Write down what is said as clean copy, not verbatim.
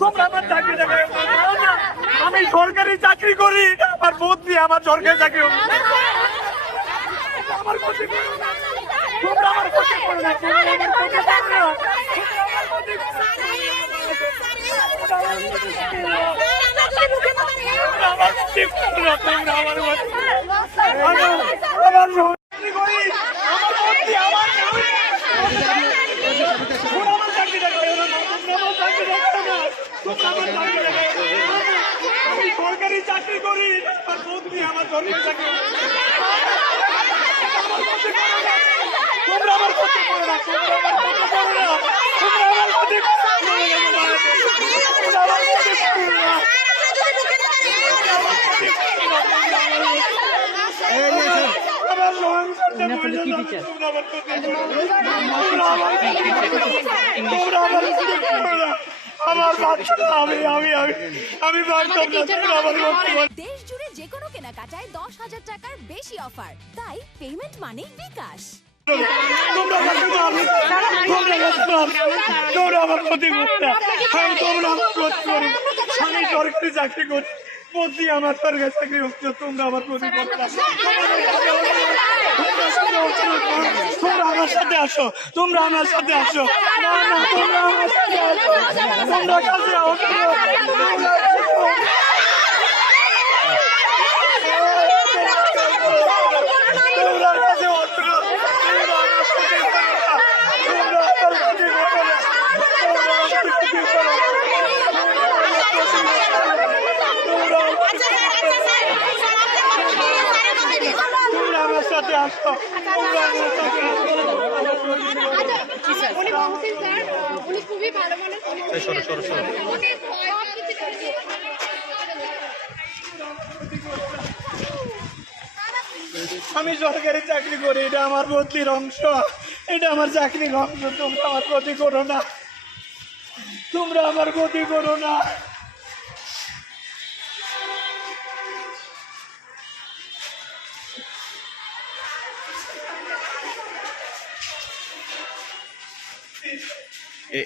তোমরা আমার চাকরিটা আমি সরকারি চাকরি করি, আমার বুদ্ধি আমার সরকারি চাকরি আমার ক্ষতি করো না। তোমরা আমার ক্ষতি করো না, তোমরা আমার ক্ষতি করো না। আমি সরকারি চাকরি করি, আর বুদ্ধি আমার সরকারি চাকরি তোমরা আমার ক্ষতি করো না, তোমরা আমার ক্ষতি করো না, তোমরা আমার ক্ষতি করো না, তোমরা আমার ক্ষতি করো না। আমার বাচ্চাটা আমি পারতাম না। দেশ জুড়ে যে কোনো কেনাকাটায় 10,000 টাকার বেশি অফার, তাই পেমেন্ট মানেই বিকাশ। তোমরা আমার ক্ষতি করতে, তোমরা আমার ক্ষতি করি, আমি সরকারি চাকরি করি, প্রতি আমার সরকারি চাকরি হচ্ছে, তোমরা আমার ক্ষতি করতে। তোমরা আমার সাথে আসো, তোমরা আমার সাথে আসো, তোমরা আমার সাথে আসো, তোমরা কাছে আসো। আমি সরকারি চাকরি করি, এটা আমার বদলির অংশ, এটা আমার চাকরির অংশ। তোমরা আমার ক্ষতি করো না, তোমরা আমার ক্ষতি করো না। এ